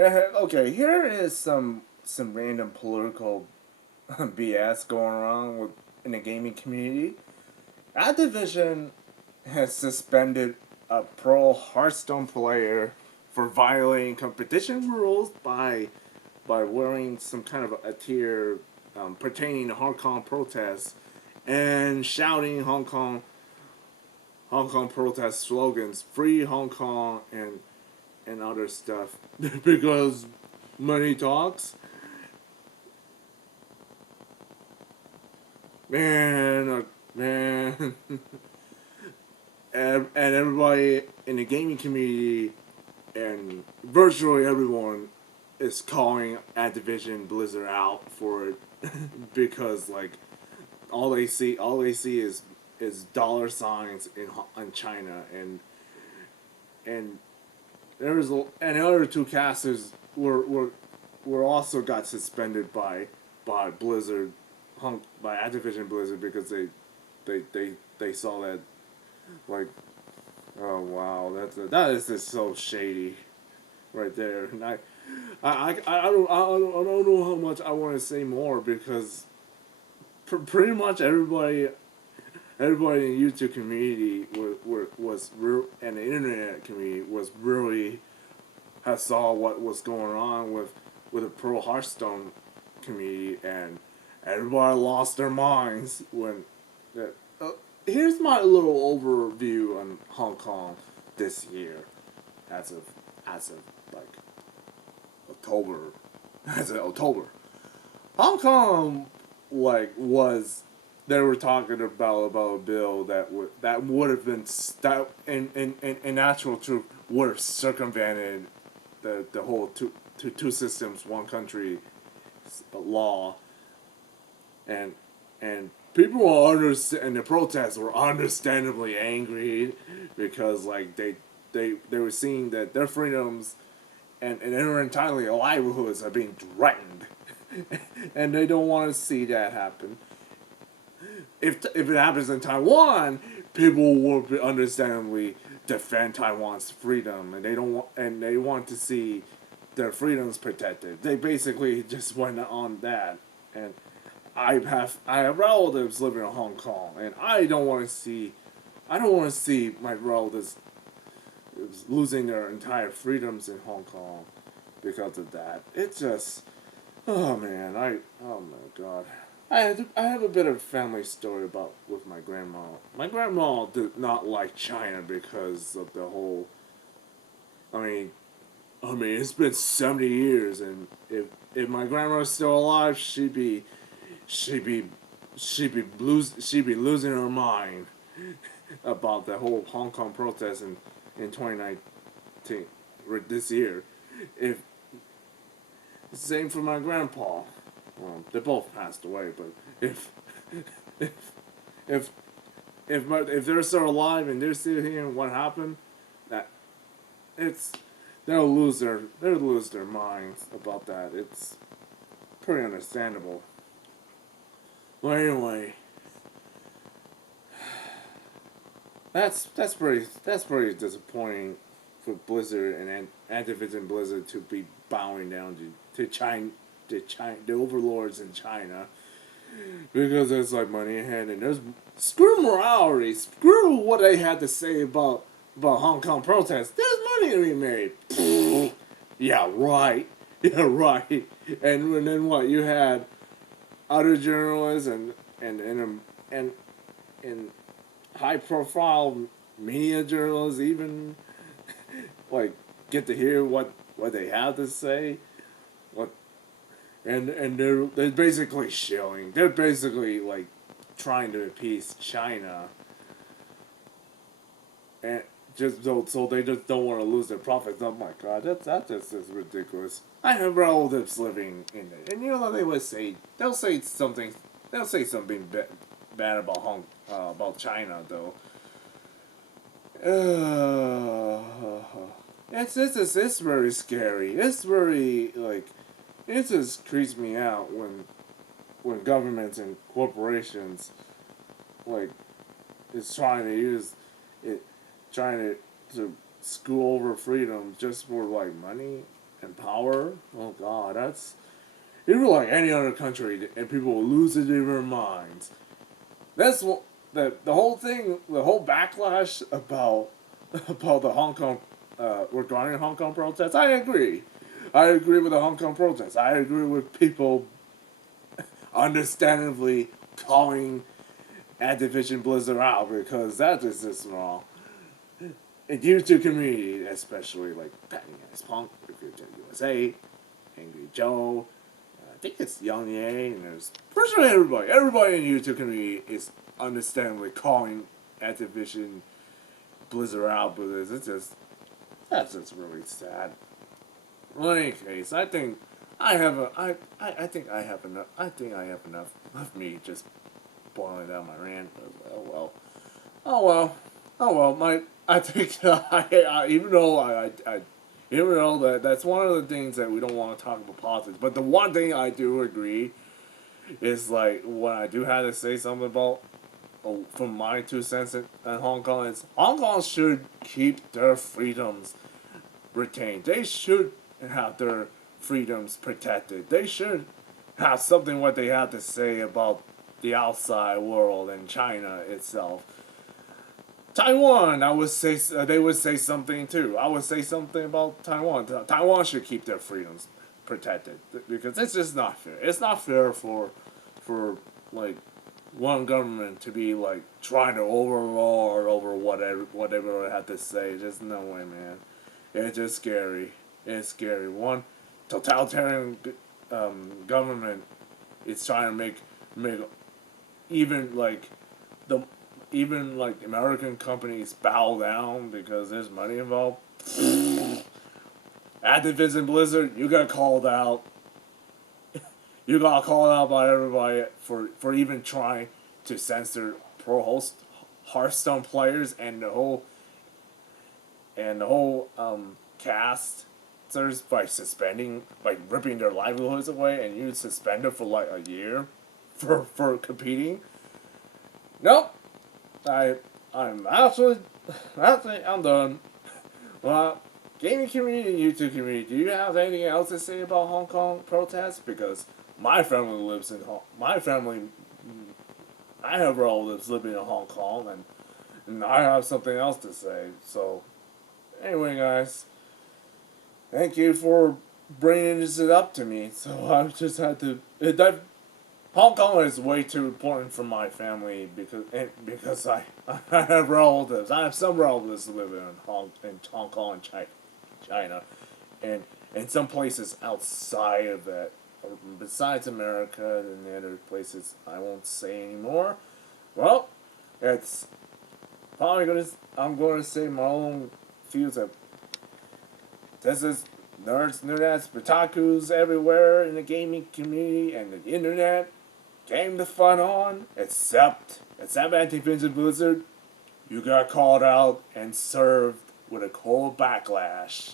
Okay, here is some random political BS going around with in the gaming community. Activision has suspended a pro Hearthstone player for violating competition rules by wearing some kind of a tier pertaining to Hong Kong protests and shouting Hong Kong protest slogans, "Free Hong Kong" and other stuff because money talks. Man, and everybody in the gaming community and virtually everyone is calling Activision Blizzard out for it because like all they see is dollar signs in China and and the other two casters were also got suspended by Blizzard by Activision Blizzard because they saw that like, oh wow, that is just so shady right there. And I don't know how much I want to say more because pretty much everybody in the YouTube community and the internet community was really has saw what was going on with the pro Hearthstone community, and everybody lost their minds when that. Here's my little overview on Hong Kong this year, as of like October, as of October. Hong Kong they were talking about a bill that would have been in actual truth would have circumvented the whole two systems one country law, and people were and the protests were understandably angry because like they were seeing that their freedoms and their entirely livelihoods are being threatened, and they don't want to see that happen. If it happens in Taiwan, people will understandably defend Taiwan's freedom, and they want to see their freedoms protected. They basically just went on that, and I have relatives living in Hong Kong, and I don't want to see my relatives losing their entire freedoms in Hong Kong because of that. It just, oh man, oh my god. I have a bit of a family story about with my grandma. My grandma did not like China because of the whole. I mean, it's been 70 years, and if my grandma was still alive, she'd be she'd be losing her mind about the whole Hong Kong protest in 2019 this year. If same for my grandpa. Well, they both passed away, but if if if they're still alive and they're still here, and what happened? That it's they'll lose their minds about that. It's pretty understandable. Well, anyway, that's pretty disappointing for Blizzard and Activision Blizzard to be bowing down to China, the overlords in China, because there's like money ahead, and there's screw morality, screw what they had to say about Hong Kong protests. There's money to be made. Yeah, right. Yeah, right. And then what you had other journalists and and high profile media journalists even like get to hear what they have to say, what and they're basically shilling. They're basically like trying to appease China, and just so they just don't want to lose their profits. Oh my god, that just is ridiculous. I have relatives living in it, and you know they would say they'll say something bad about about China though. It's very scary. It's very like it just creeps me out when governments and corporations like is trying to use it trying to screw over freedom just for like money. and power. Oh God, that's if you were like any other country, and people will lose their minds. That's what the whole thing, the whole backlash about the Hong Kong regarding Hong Kong protests. I agree. I agree with the Hong Kong protests. I agree with people understandably calling Activision Blizzard out because that is just wrong. And YouTube community, especially like Patty Ass Punk, Review USA, Angry Joe, I think it's Young Ye, and there's virtually everybody. Everybody in the YouTube community is understandably calling Activision Blizzard out because that's just really sad. Well, in any case, I think I have I think I have enough. I think I have enough of me just boiling down my rant. But, oh well, oh well, oh well. I think even though even though that's one of the things that we don't want to talk about politics. But the one thing I do agree is like when I do have to say something about from my 2 cents in Hong Kong is Hong Kong should keep their freedoms retained. They should have their freedoms protected. They should have something what they have to say about the outside world and China itself. Taiwan, I would say they would say something too. I would say something about Taiwan. Taiwan should keep their freedoms protected because it's just not fair. It's not fair for like one government to be like trying to overlord over whatever they have to say. There's no way, man. It's just scary. It's scary. One totalitarian government is trying to make even like the even like American companies bow down because there's money involved. Activision Blizzard, you got called out. You got called out by everybody for even trying to censor pro host Hearthstone players and the whole cast by ripping their livelihoods away, and you suspended for like a year for competing. Nope. I'm I'm done. Well, gaming community and YouTube community, do you have anything else to say about Hong Kong protests? Because my family lives in I have relatives living in Hong Kong, and I have something else to say. So, anyway, guys, thank you for bringing this up to me. So I just had to. Hong Kong is way too important for my family because I have relatives. I have some relatives living in Hong Kong and China, and some places outside of that, besides America and the other places I won't say anymore. Well, it's probably I'm going to say my own views of this is nerds, otakus everywhere in the gaming community and the internet. Game the fun on, except Activision Blizzard, you got called out and served with a cold backlash.